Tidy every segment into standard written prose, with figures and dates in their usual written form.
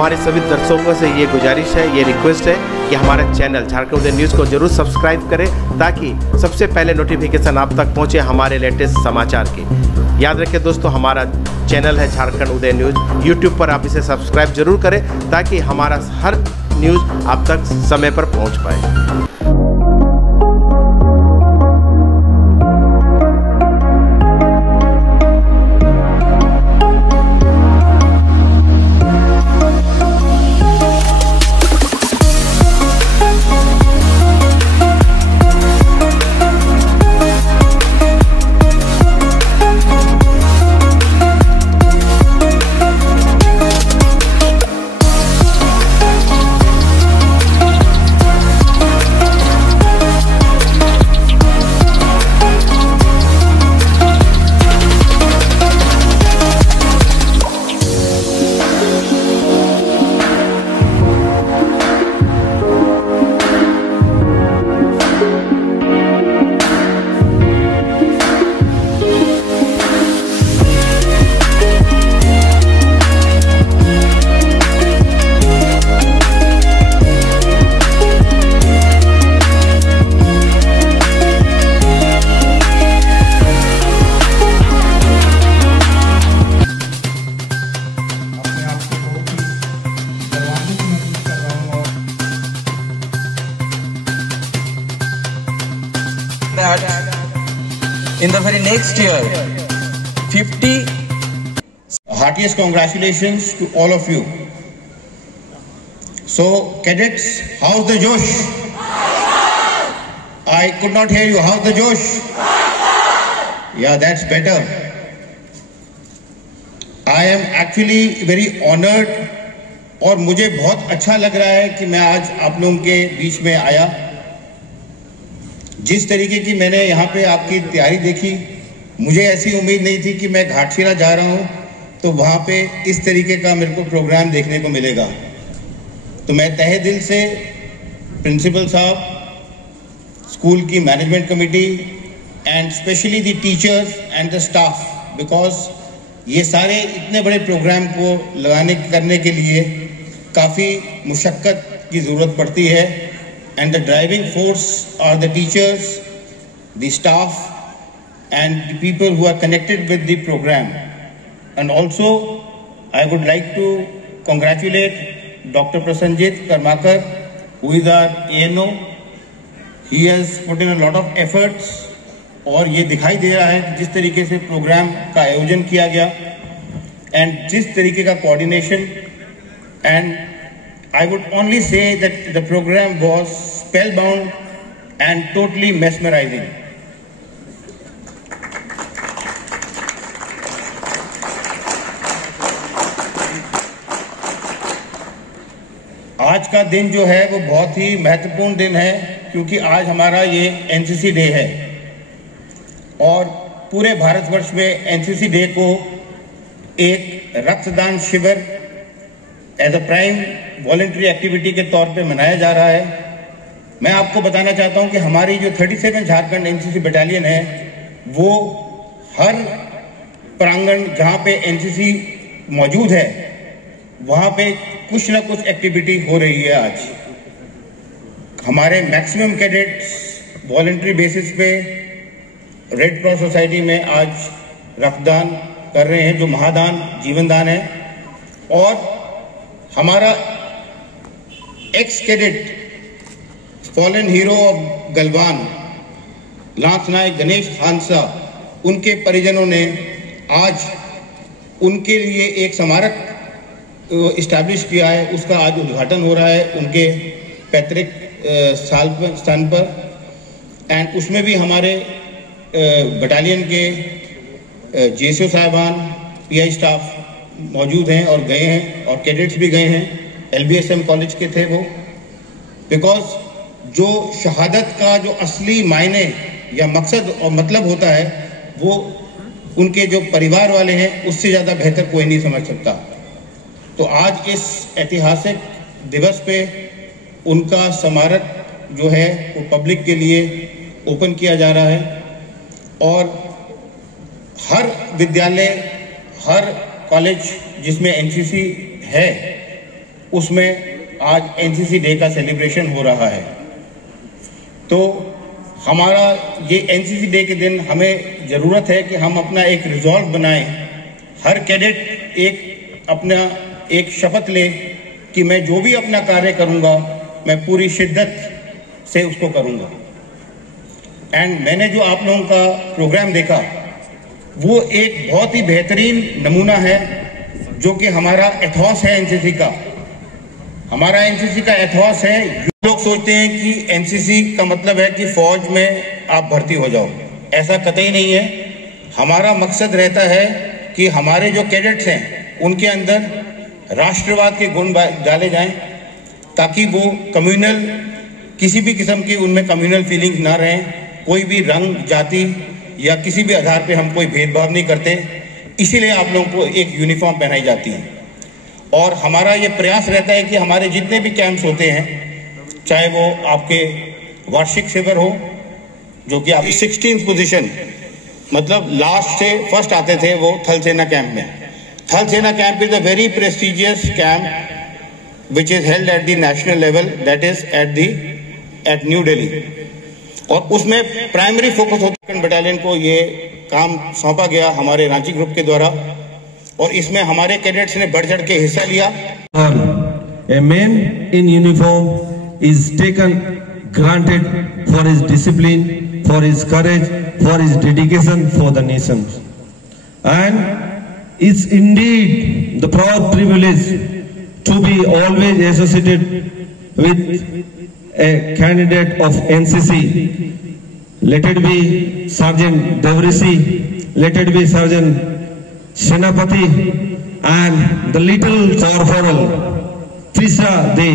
हमारे सभी दर्शकों से ये गुजारिश है, ये रिक्वेस्ट है कि हमारे चैनल झारखंड उदय न्यूज़ को जरूर सब्सक्राइब करें ताकि सबसे पहले नोटिफिकेशन आप तक पहुंचे हमारे लेटेस्ट समाचार की। याद रखें दोस्तों, हमारा चैनल है झारखंड उदय न्यूज़, यूट्यूब पर आप इसे सब्सक्राइब जरूर करें ताकि हमारा हर न्यूज़ आप तक समय पर पहुँच पाए। In the very next year, 50. Heartiest congratulations to all of you. So, cadets, how's the Josh? I could not hear you. How's the Josh? Yeah, that's better. I am actually very honored और मुझे बहुत अच्छा लग रहा है कि मैं आज आप लोगों के बीच में आया। जिस तरीके की मैंने यहाँ पे आपकी तैयारी देखी, मुझे ऐसी उम्मीद नहीं थी कि मैं घाटशिला जा रहा हूँ तो वहाँ पे इस तरीके का मेरे को प्रोग्राम देखने को मिलेगा। तो मैं तहे दिल से प्रिंसिपल साहब, स्कूल की management committee and specially the teachers and the staff, because ये सारे इतने बड़े प्रोग्राम को करने के लिए काफ़ी मुशक्क़त की ज़रूरत पड़ती है। And the driving force are the teachers, the staff, and the people who are connected with the program. And also, I would like to congratulate Dr. Prasanjit Karmakar, who is our ANO. He has put in a lot of efforts, और ये दिखाई दे रहा है कि जिस तरीके से programme का आयोजन किया गया and जिस तरीके का coordination, and I would only say that the program was spellbound and totally mesmerizing. आज का दिन जो है वो बहुत ही महत्वपूर्ण दिन है क्योंकि आज हमारा ये एनसीसी डे है और पूरे भारतवर्ष में एनसीसी डे को एक रक्तदान शिविर as a prime voluntary activity के तौर पे मनाया जा रहा है। मैं आपको बताना चाहता हूं कि हमारी जो 37 झारखंड एनसीसी बटालियन है वो हर प्रांगण जहां पे एनसीसी मौजूद है वहां पे कुछ ना कुछ एक्टिविटी हो रही है। आज हमारे मैक्सिमम कैडेट्स वॉलंटरी बेसिस पे रेड क्रॉस सोसाइटी में आज रक्तदान कर रहे हैं जो महादान जीवन दान है। और हमारा ex cadet fallen hero of Galwan lance Naik Ganesh Khansa, उनके परिजनों ने आज उनके लिए एक स्मारक इस्टेब्लिश किया है। उसका आज उद्घाटन हो रहा है उनके पैतृक स्थान पर एंड उसमें भी हमारे बटालियन के जेएसओ साहबान, पीआई स्टाफ मौजूद हैं और गए हैं और कैडेट्स भी गए हैं। एलबीएसएम कॉलेज के थे वो, बिकॉज जो शहादत का जो असली मायने या मकसद और मतलब होता है वो उनके जो परिवार वाले हैं उससे ज़्यादा बेहतर कोई नहीं समझ सकता। तो आज इस ऐतिहासिक दिवस पे उनका स्मारक जो है वो पब्लिक के लिए ओपन किया जा रहा है और हर विद्यालय, हर कॉलेज जिसमें एनसीसी है उसमें आज एनसीसी डे का सेलिब्रेशन हो रहा है। तो हमारा ये एनसीसी डे के दिन हमें ज़रूरत है कि हम अपना एक रिजॉल्व बनाएं, हर कैडेट अपना एक शपथ ले कि मैं जो भी अपना कार्य करूंगा मैं पूरी शिद्दत से उसको करूंगा। एंड मैंने जो आप लोगों का प्रोग्राम देखा वो एक बहुत ही बेहतरीन नमूना है जो कि हमारा एथॉस है एनसीसी का। हमारा एनसीसी का एथॉस है, लोग सोचते हैं कि एनसीसी का मतलब है कि फौज में आप भर्ती हो जाओ, ऐसा कतई नहीं है। हमारा मकसद रहता है कि हमारे जो कैडेट्स हैं उनके अंदर राष्ट्रवाद के गुण डाले जाएं ताकि वो कम्युनल किसी भी किस्म की उनमें कम्युनल फीलिंग ना रहें। कोई भी रंग, जाति या किसी भी आधार पे हम कोई भेदभाव नहीं करते, इसीलिए आप लोगों को एक यूनिफॉर्म पहनाई जाती है। और हमारा ये प्रयास रहता है कि हमारे जितने भी कैंप्स होते हैं, चाहे वो आपके वार्षिक शिविर हो जो कि आप 16th पोजीशन मतलब लास्ट से फर्स्ट आते थे, वो थल सेना कैंप में। थल सेना camp is a very prestigious camp which is held at the national level, that is at New Delhi. और उसमें प्राइमरी फोकस होता है, बटालियन को ये काम सौंपा गया हमारे रांची ग्रुप के द्वारा और इसमें हमारे कैडेट्स ने बढ़ चढ़ के हिस्सा लिया। A man in uniform is taken granted for his discipline, for his courage, for his dedication for the nation. And it's indeed the proud privilege to be always associated with a candidate of NCC. Let it be Sergeant Devrisi, let it be Sergeant Senapati, and the little corporal Trisa Dey.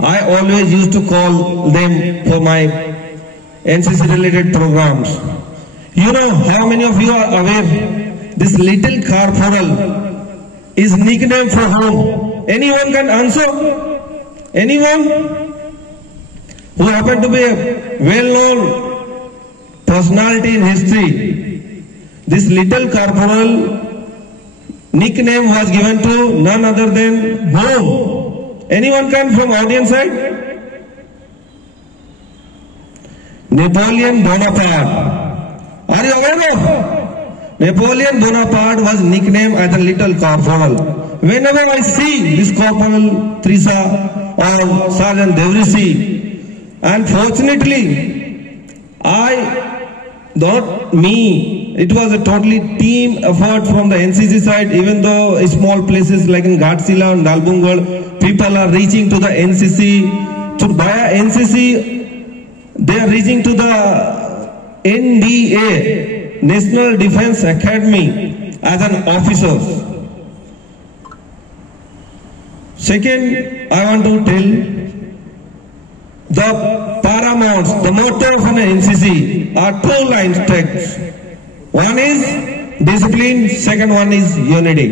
I always used to call them for my NCC related programs. You know how many of you are aware this little corporal is nickname for whom? Anyone can answer? Anyone who happen to be a well-known personality in history? This little corporal nickname was given to none other than whom? Anyone can from audience side? Napoleon Bonaparte. Are you aware of? Napoleon Bonaparte was nicknamed as a little corporal. Whenever I see this corporal Trisa or Sergeant Devrisi, and fortunately, not me, it was a totally team effort from the NCC side. Even though small places like in Ghatsila and Dalbungal, people are reaching to the NCC, via NCC, they are reaching to the NDA, National Defense Academy, as an officer. Second, I want to tell the paramounts, the motto of an NCC are two lines text. One is discipline, second one is unity.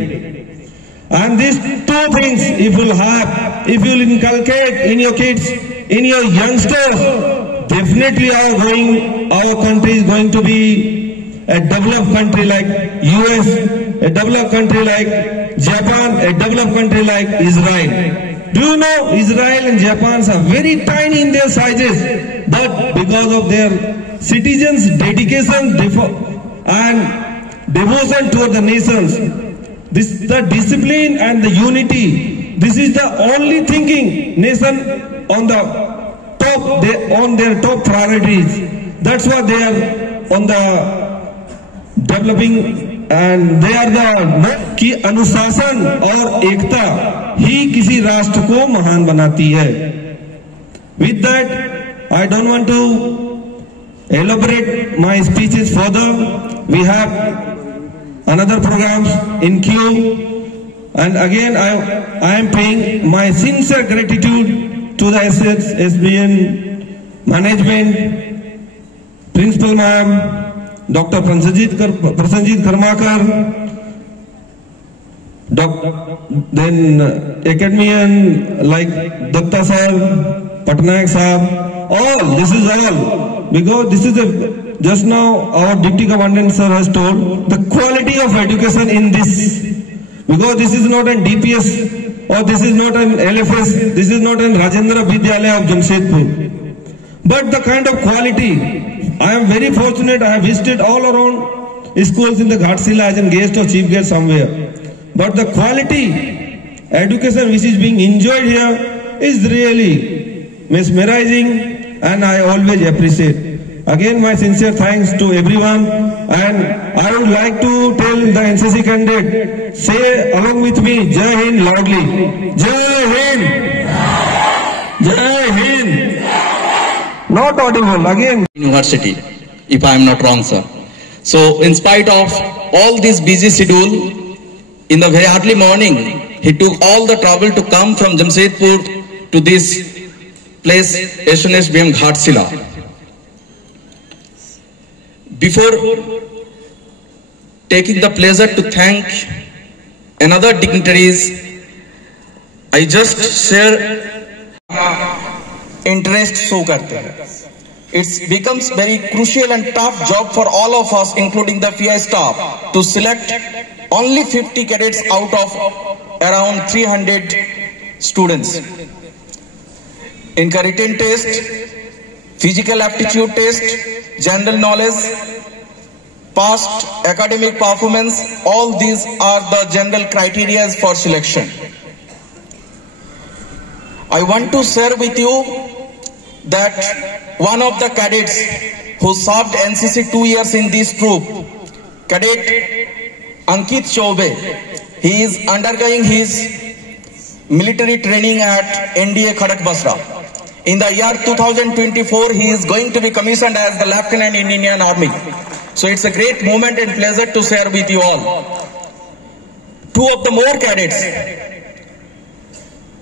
And these two things, if you'll inculcate in your kids, in your youngsters, definitely our country is going to be a developed country like US, a developed country like Japan, a developed country like Israel. Do you know Israel and Japan are very tiny in their sizes, but because of their citizens' dedication and devotion toward the nations, the discipline and the unity, this is the only thinking nation on the top, on their top priorities. That's why they are on the developing, and they are the कि अनुशासन और एकता ही किसी राष्ट्र को महान बनाती है. With that, I don't want to elaborate my speeches further. We have another programs in queue, and again I am paying my sincere gratitude to the SBN management, Principal Ma'am, Dr. Prasanjit Karmakar, then academician like Datta Sir, Patnaik Sahab, all, this is all, because this is just now our Deputy Commandant Sir has told the quality of education in this, because this is not a DPS or this is not an LFS, this is not an Rajendra Vidyalaya of Jamshedpur. But the kind of quality, I am very fortunate, I have visited all around schools in the Ghatsila as a guest or chief guest somewhere. But the quality education which is being enjoyed here is really mesmerizing, and I always appreciate. Again, my sincere thanks to everyone, and I would like to tell the NCC candidate, say along with me, Jai Hind loudly. Jai Hind! Jai Hind! Not audible, again. University, if I am not wrong, sir. So, in spite of all this busy schedule, in the very early morning, he took all the trouble to come from Jamshedpur to this place, SNSBM Ghatsila. Before taking the pleasure to thank another dignitaries, I just share interest show karte hain. It becomes very crucial and tough job for all of us, including the PI staff, to select only 50 cadets out of around 300 students. In written test, physical aptitude test, general knowledge, past academic performance, all these are the general criteria for selection. I want to share with you that one of the cadets who served NCC 2 years in this troop, Cadet Ankit Chaube, he is undergoing his military training at NDA Khadak Basra. In the year 2024, he is going to be commissioned as the Lieutenant in Indian Army. So it's a great moment and pleasure to share with you all. Two of the more cadets,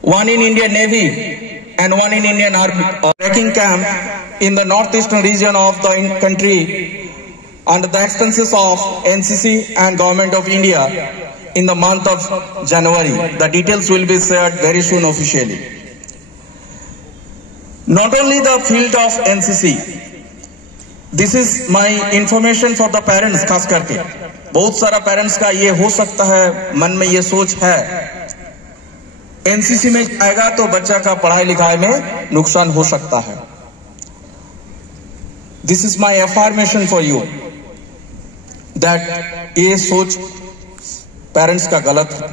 one in Indian Navy and one in Indian Army, trekking camp in the northeastern region of the country under the expenses of NCC and Government of India in the month of January. The details will be shared very soon officially. Not only the field of NCC, this is my information for the parents खास करके. बहुत सारा parents का ये हो सकता है, मन में ये सोच है, एनसीसी में जाएगा तो बच्चा का पढ़ाई लिखाई में नुकसान हो सकता है. This is my affirmation for you that ये सोच पेरेंट्स का गलत है,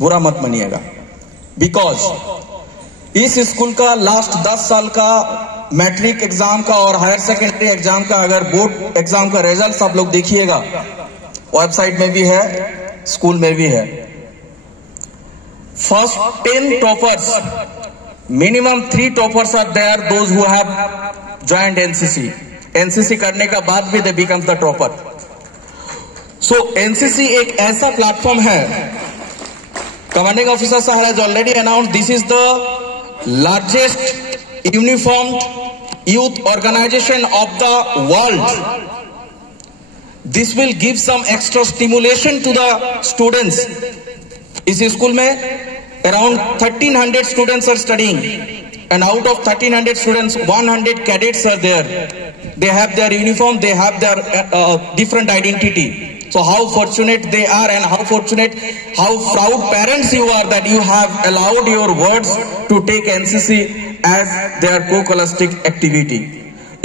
बुरा मत मानिएगा. Because इस स्कूल का लास्ट 10 साल का मैट्रिक एग्जाम का और हायर सेकेंडरी एग्जाम का अगर बोर्ड एग्जाम का रिजल्ट आप लोग देखिएगा, वेबसाइट में भी है, स्कूल में भी है. First 10 toppers, minimum 3 toppers are there, those who have joined NCC. NCC करने का बाद भी they becomes the topper. So NCC एक ऐसा प्लेटफॉर्म है, कमांडिंग ऑफिसर साहब has already announced this is the largest uniformed youth organization of the world. This will give some extra stimulation to the students. इस school में around 1300 students are studying, and out of 1300 students 100 cadets are there. They have their uniform, they have their different identity. So how fortunate they are, and how fortunate, how proud parents you are that you have allowed your wards to take NCC as their co-scholastic activity.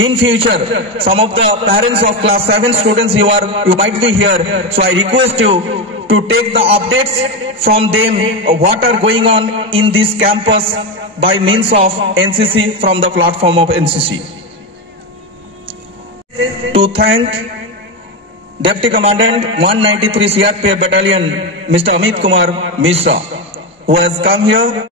In future, some of the parents of class 7 students you might be here, so I request you to take the updates from them what are going on in this campus by means of NCC from the platform of NCC. To thank Deputy Commandant 193 CRPF Battalion, Mr. Amit Kumar Mishra, who has come here.